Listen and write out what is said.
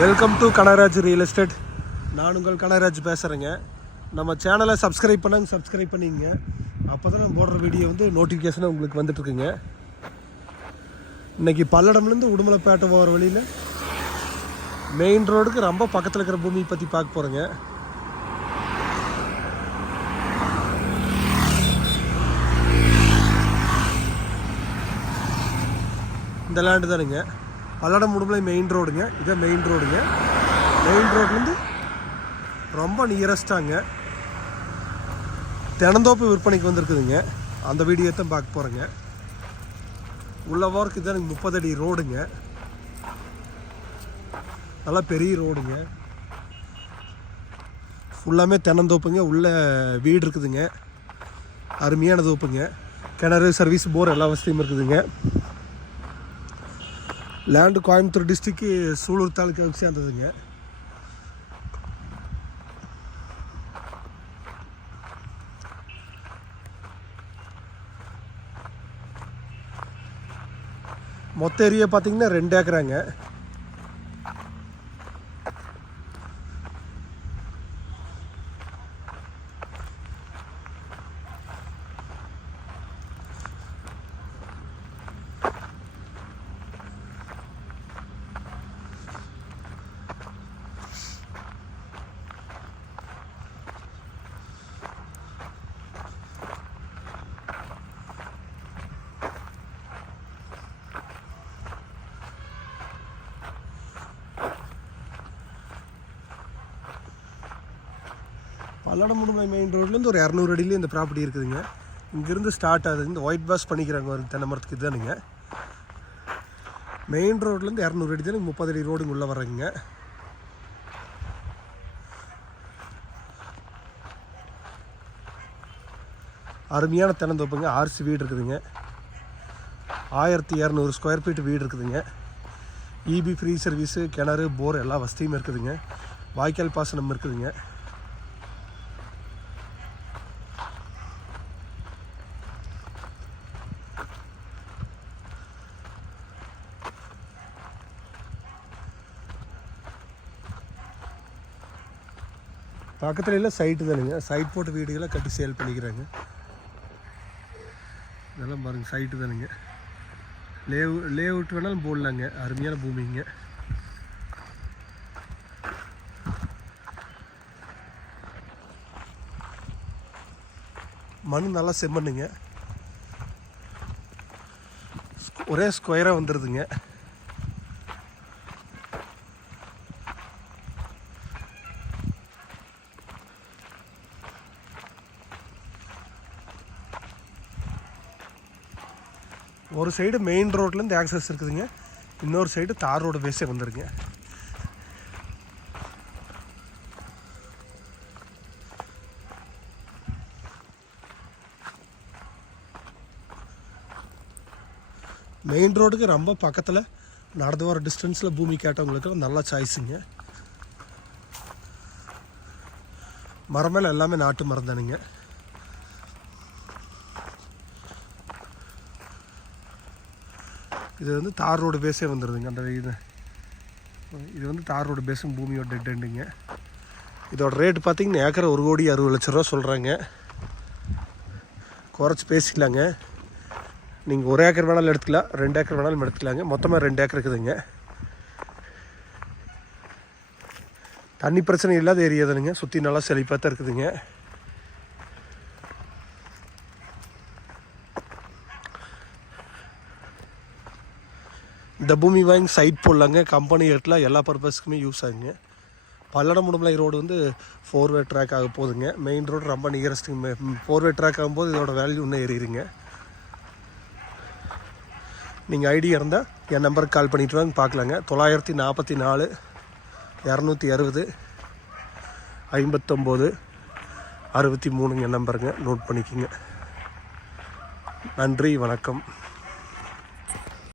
Welcome to Kanagaraj real estate நான் உங்கள் கனகராஜ் பேசுகிறேங்க நம்ம சேனலை சப்ஸ்கிரைப் பண்ணாங்க சப்ஸ்கிரைப் பண்ணிங்க. அப்போ தான் நம்ம போடுற வீடியோ வந்து நோட்டிஃபிகேஷனாக உங்களுக்கு வந்துட்டுருக்குங்க இன்றைக்கி பல்லடம்லேருந்து உடுமலைப்பேட்டை போகிற வழியில் மெயின் ரோடுக்கு ரொம்ப பக்கத்தில் இருக்கிற பூமி பற்றி பார்க்க போகிறேங்க இந்த லேண்டு தானுங்க. பல்லடம் உடுமலை மெயின் ரோடுங்க இதான் மெயின் ரோடுங்க மெயின் ரோட்லேருந்து ரொம்ப நியரஸ்டாங்க தெனந்தோப்பு விற்பனைக்கு வந்திருக்குதுங்க. அந்த வீடியோ தான் பார்க்க போகிறேங்க உள்ள போகிறதுக்கு இதான் எனக்கு முப்பது அடி ரோடுங்க நல்லா பெரிய ரோடுங்க ஃபுல்லாமே தென்னந்தோப்புங்க. உள்ள வீடு இருக்குதுங்க. அருமையான தோப்புங்க. கிணறு சர்வீஸ் போர் எல்லா வசதியும் இருக்குதுங்க. லேண்டு கோயம்புத்தூர் டிஸ்ட்ரிக்கு சூலூர் தாலுக்காவுக்கு சேர்ந்ததுங்க. மொத்த ஏரியா பார்த்தீங்கன்னா ரெண்டு ஏக்கராங்க. பல்லடமுடுமலை மெயின் ரோட்லேருந்து ஒரு இரநூறு அடியிலே இந்த ப்ராப்பர்ட்டி இருக்குதுங்க. இங்கேருந்து ஸ்டார்ட் ஆகுது. இந்த ஒயிட் பாஸ் பண்ணிக்கிறாங்க ஒரு தென்னை மரத்துக்கு இதுதானுங்க. மெயின் ரோட்லேருந்து இரநூறு அடி தானே முப்பது அடி ரோடுங்க உள்ளே வர்றேங்க அருமையான தென்னந்தோப்புங்க. ஆர்சி வீடு இருக்குதுங்க. ஆயிரத்தி இரநூறு ஸ்கொயர் ஃபீட் வீடு இருக்குதுங்க. இபி ஃப்ரீ சர்வீஸு கிணறு போர் எல்லா வசதியும் இருக்குதுங்க. வாய்க்கால் பாசனம் இருக்குதுங்க. பக்கத்தில் எல்லாம் சைட்டு தானுங்க. சைட் போட்டு வீடுகளை கட்டி சேல் பண்ணிக்கிறாங்க. இதெல்லாம் பாருங்கள் சைட்டு தானுங்க. லே லே அவுட் வேணாலும் போடலாங்க. அருமையான பூமிங்க மண் நல்லா செம்மண்ணுங்க. ஒரே ஸ்கொயராக வந்துடுதுங்க ஒரு சைடு மெயின் ரோட்லேருந்து ஆக்சஸ் இருக்குதுங்க. இன்னொரு சைடு தார் ரோடு பேஸே வந்துருங்க. மெயின் ரோடுக்கு ரொம்ப பக்கத்தில் நடந்து வர டிஸ்டன்ஸில் பூமி கேட்டவங்களுக்கு நல்ல சாய்ஸுங்க மரம் மேலே எல்லாமே நாட்டு மரம் தானுங்க. இது வந்து தார் ரோடு பேஸே வந்துடுதுங்க அந்த இது. இது வந்து தார் ரோடு பேஸும் பூமியோட டெட் எண்டுங்க இதோட ரேட் பார்த்தீங்கன்னா ஏக்கரை ஒரு கோடி அறுபது லட்ச ரூபா சொல்கிறாங்க குறைச்சி பேசிக்கலாங்க. நீங்கள் ஒரு ஏக்கர் வேணாலும் எடுத்துக்கலாம் ரெண்டு ஏக்கர் வேணாலும் எடுத்துக்கலாங்க. மொத்தமாக ரெண்டு ஏக்கர் இருக்குதுங்க. தண்ணி பிரச்சனை இல்லாத ஏரியா தானுங்க. சுற்றி நல்லா செழிப்பாக தான் இருக்குதுங்க. இந்த பூமி வாங்கி சைட் போடலாங்க. கம்பெனி ஏட்டலாம் எல்லா பர்பஸ்க்குமே யூஸ் ஆகுங்க. பல்லடம் முடுமலை ரோடு வந்து ஃபோர் வே ட்ராக் ஆக போகுதுங்க. மெயின் ரோடு ரொம்ப நியரஸ்ட் ஃபோர் வே ட்ராக் ஆகும்போது இதோட வேல்யூ இன்னும் ஏறிடுங்க நீங்கள் ஐடி இருந்தால் என் நம்பருக்கு கால் பண்ணிட்டு வாங்க பார்க்கலாங்க தொள்ளாயிரத்தி நாற்பத்தி நாலு இரநூத்தி அறுபது ஐம்பத்தொம்போது அறுபத்தி மூணுங்க என் நம்பருங்க நோட் பண்ணிக்கோங்க. நன்றி வணக்கம்.